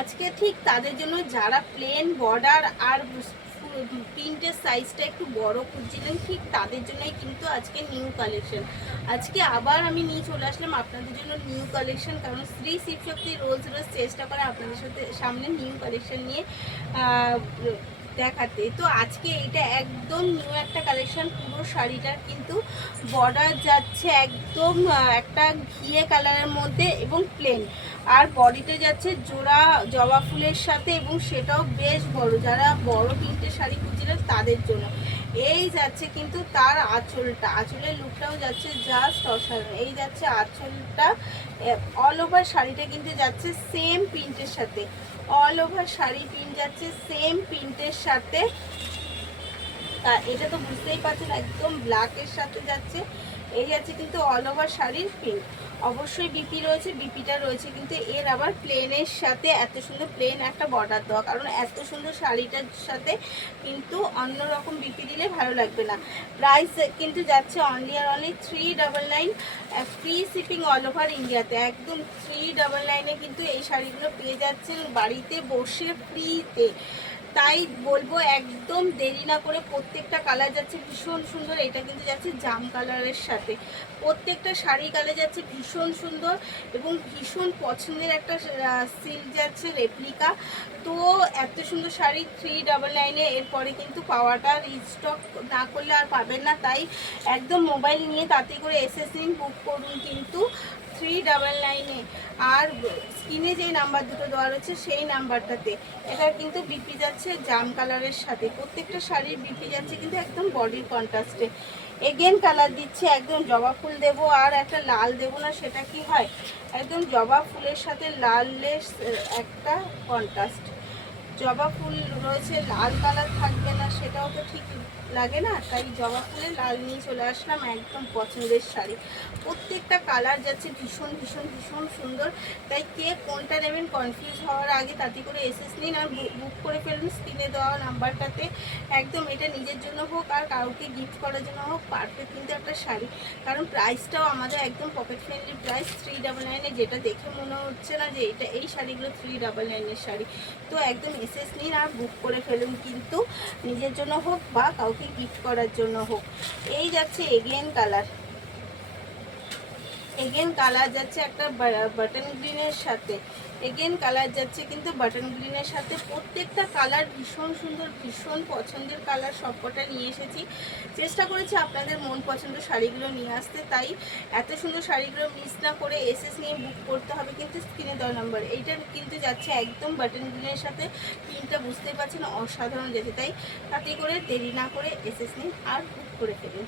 আজকে ঠিক তাদের জন্য যারা প্লেন বর্ডার আর প্রিন্টের সাইজটা একটু বড় খুঁজছিলেন, ঠিক তাদের জন্যই কিন্তু আজকে নিউ কালেকশন। আজকে আবার আমি নিয়ে চলে আসলাম আপনাদের জন্য নিউ কালেকশন, কারণ শ্রী শিবশক্তি রোজ রোজ চেষ্টা করে আপনাদের সাথে সামনে নিউ কালেকশন নিয়ে দেখাতে। তো আজকে এটা একদম নিউ একটা কালেকশন। পুরো শাড়িটার কিন্তু বর্ডার যাচ্ছে একদম একটা ঘিয়ে কালারের মধ্যে এবং প্লেন, আর বডিতে যাচ্ছে জোড়া জবা ফুলের সাথে, এবং সেটাও বেশ বড়। যারা বড় প্রিন্টের শাড়ি খুঁজছিলেন তাদের জন্য এই যাচ্ছে কিন্তু তার আঁচলটা, আঁচলের লুকটাও যাচ্ছে জাস্ট অসাধারণ। এই যাচ্ছে আঁচলটা, অল ওভার শাড়িটা কিন্তু যাচ্ছে সেম প্রিন্টের সাথে, অল ওভার শাড়ি প্রিন্ট যাচ্ছে সেম প্রিন্টের সাথে। এটা তো বুঝতেই পারছেন একদম ব্ল্যাকের সাথে যাচ্ছে। এই যাচ্ছে কিন্তু অল ওভার শাড়ির প্রিন্ট। অবশ্যই বিপি রয়েছে, বিপিটা রয়েছে কিন্তু এর আবার প্লেনের সাথে এত সুন্দর প্লেন একটা বর্ডার দেওয়া, কারণ এত সুন্দর শাড়িটার সাথে কিন্তু অন্যরকম বিপি দিলে ভালো লাগবে না। প্রাইস কিন্তু যাচ্ছে অনলি আর only 399, free shipping all over ইন্ডিয়াতে। একদম 399-এ কিন্তু এই শাড়িগুলো পেয়ে যাচ্ছেন বাড়িতে বসে ফ্রিতে। তাই বলবো একদম দেরি না করে, প্রত্যেকটা কালার যাচ্ছে ভীষণ সুন্দর। এটা কিন্তু যাচ্ছে জাম কালারের সাথে, প্রত্যেকটা শাড়ি কালার যাচ্ছে ভীষণ সুন্দর এবং ভীষণ পছন্দের একটা সিল্ক যাচ্ছে রেপ্লিকা। তো এত সুন্দর শাড়ি 399-এ এরপরে কিন্তু পাওয়াটা রিস্টক না করলে আর পাবেন না। তাই একদম মোবাইল নিয়ে তাতে করে এসএসএন বুক করুন কিন্তু 399-এ। আর স্ক্রিনে যে নাম্বার দুটো দেওয়া রয়েছে সেই নাম্বারটাতে। এটা কিন্তু বিপি যাচ্ছে জাম কালারের সাথে, প্রত্যেকটা শাড়ির বিপি যাচ্ছে কিন্তু একদম বডির কন্ট্রাস্টে। এগেন কালার দিচ্ছে, একদম জবা ফুল দেবো আর একটা লাল দেবো না, সেটা কি হয়, একদম জবা ফুলের সাথে লালের একটা কন্ট্রাস্ট। জবা ফুল রয়েছে, লাল কালার থাকবে না সেটাও তো ঠিক লাগে না। তাই জবা ফুলের লাল নিয়ে চলে আসলাম, একদম পছন্দের শাড়ি। প্রত্যেকটা কালার যাচ্ছে ভীষণ ভীষণ ভীষণ সুন্দর। তাই কে কোনটা নেবেন কনফিউজ হওয়ার আগে তাতে করে এসএস নিন আর বুক করে ফেলুন স্ক্রিনে দেওয়া নাম্বারটাতে। একদম এটা নিজের জন্য হোক আর কাউকে গিফট করার জন্য হোক, পারফেক্ট কিন্তু একটা শাড়ি। কারণ প্রাইসটাও আমাদের একদম পকেট ফ্রেন্ডলি প্রাইস 399-এ, যেটা দেখে মনে হচ্ছে না যে এটা এই শাড়িগুলো 399-এর শাড়ি। তো একদম এসএস নিন আর বুক করে ফেলুন কিন্তু, নিজের জন্য হোক বা কাউকে গিফট করার জন্য হোক। এই যাচ্ছে এগেন কালার, এগেন কালার যাচ্ছে একটা বাটন গ্রিনের সাথে, এগেন কালার যাচ্ছে কিন্তু বাটন গ্রিনের সাথে। প্রত্যেকটা কালার ভীষণ সুন্দর, ভীষণ পছন্দের কালার, সবকটা নিয়ে এসেছি। চেষ্টা করেছি আপনাদের মন পছন্দের শাড়িগুলো নিয়ে আসতে, তাই এত সুন্দর শাড়িগুলো মিস না করে এসএস নিয়ে বুক করতে হবে কিন্তু স্ক্রিনে দেওয়া নাম্বার। এইটা কিন্তু যাচ্ছে একদম বাটন গ্রিনের সাথে, প্রিন্টটা বুঝতেই পারছেন অসাধারণ যাচ্ছে। তাই তাতে করে দেরি না করে এসএস নিন আর বুক করে ফেলুন।